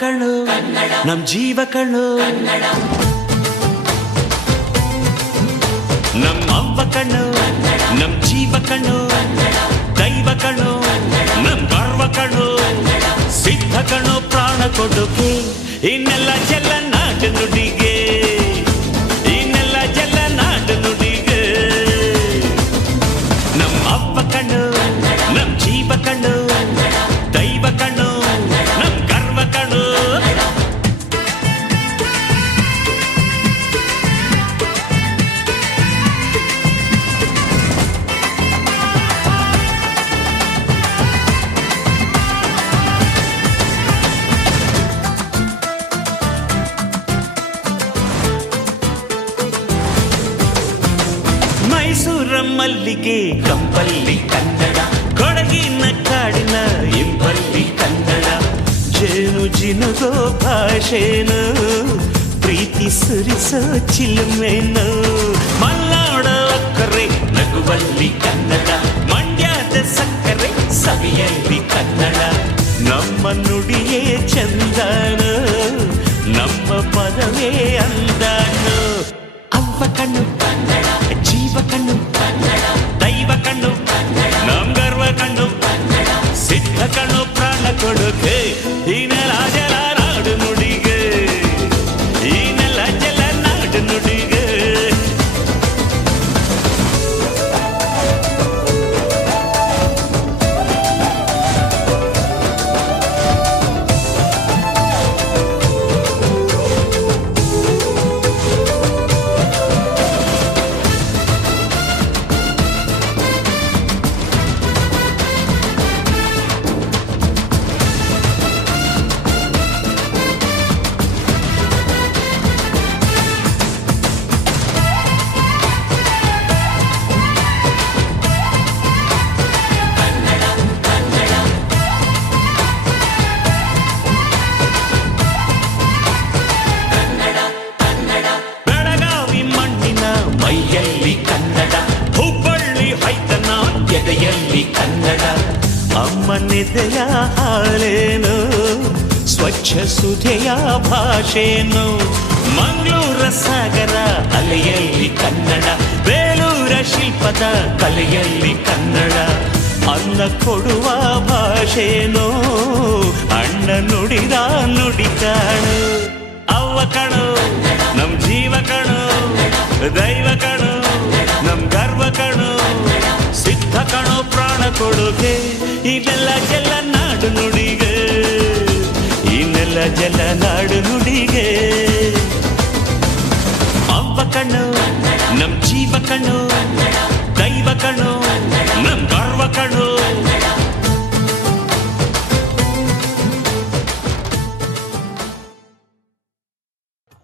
ಕಣ್ಣು ನಮ್ ಜೀವ ಕಣ್ಣು, ನಮ್ಮ ಅವ್ವ ಕಣ್ಣು ನಮ್ ಜೀವ ಕಣ್ಣು, ದೈವ ಕಣ್ಣು ನಮ್ ಗರ್ವ ಕಣ್ಣು, ಸಿದ್ಧ ಕಣ್ಣು ಪ್ರಾಣ ಕೊಡುಗೆ, ಇನ್ನೆಲ್ಲ ಜಲ ನಾಡು ನುಡಿಗೆ, ಇನ್ನೆಲ್ಲ ಜಲ ನಾಡು ನುಡಿಗೆ. ನಮ್ಮ ಅವ್ವ ಕಣ್ಣು ನಮ್ ಜೀವ ಕಣ್ಣು, ದೈವ ಕಣ್ಣು ನಮ್ ಗರ್ವ ಕಣ್ಣು. ಮೈಸೂರ ಮಲ್ಲಿಗೆ ಕಂಪಲ್ಲಿ ಕನ್ನಡ, ಕೊಡಗಿನ ಕಾಡಿನ ಇಂಪಲ್ಲಿ ಕನ್ನಡ, ಜೇನು ಜಿನುಗೋ ಭಾಷೆನು, ಪ್ರೀತಿ ಸುರಿಸೋ ಚಿಲುಮೆನು, ಮಲ್ನಾಡ ಅಕ್ಕರೆ ನಗುವಲ್ಲಿ ಕನ್ನಡ, ಮಂಡ್ಯದ ಸಕ್ಕರೆ ಸವಿಯಲ್ಲಿ ಕನ್ನಡ, ನಮ್ಮ ನುಡಿಯೇ ಚಂದನು, ನಮ್ಮ ಪದವೇ ಅಂದನು. ಅವ್ವ ಕಣ್ಣು ಜೀವ ಕಣ್ಣು, ದೈವ ಕಣ್ಣು ನಮ್ ಗರ್ವ ಕಣ್ಣು, ಸಿದ್ಧ ಕಣ್ಣು ಪ್ರಾಣ ಕೊಡುಗೆ, ಈ ನೆಲ ಜಲ ನಾಡು ನುಡಿಗೆ, ಈ ನೆಲ ಜಲ ನಾಡು ನುಡಿಗೆ. ಮೈಯಲ್ಲಿ ಕನ್ನಡ, ಹುಬ್ಬಳ್ಳಿ ಹೈತನ ಎದೆಯಲ್ಲಿ ಕನ್ನಡ, ಅಮ್ಮನೆದೆಯ ಹಾಲೇನು, ಸ್ವಚ್ಛ ಸುಧೆಯ ಭಾಷೆನು, ಮಂಗಳೂರ ಸಾಗರ ಅಲೆಯಲ್ಲಿ ಕನ್ನಡ, ಬೇಲೂರ ಶಿಲ್ಪದ ಕಲೆಯಲ್ಲಿ ಕನ್ನಡ, ಅನ್ನ ಕೊಡುವ ಭಾಷೆನು, ಅಣ್ಣ ನುಡಿದ ನುಡಿ ಕಾಣು. ಅವ್ವ ಕಣು ನಮ್ ಜೀವ ಕಣು, ದೈವ ಕಣು ನಮ್ ಗರ್ವ ಕಣು, ಸಿದ್ಧ ಕಣು ಪ್ರಾಣ ಕೊಡುಗೆ, ಇದೆಲ್ಲ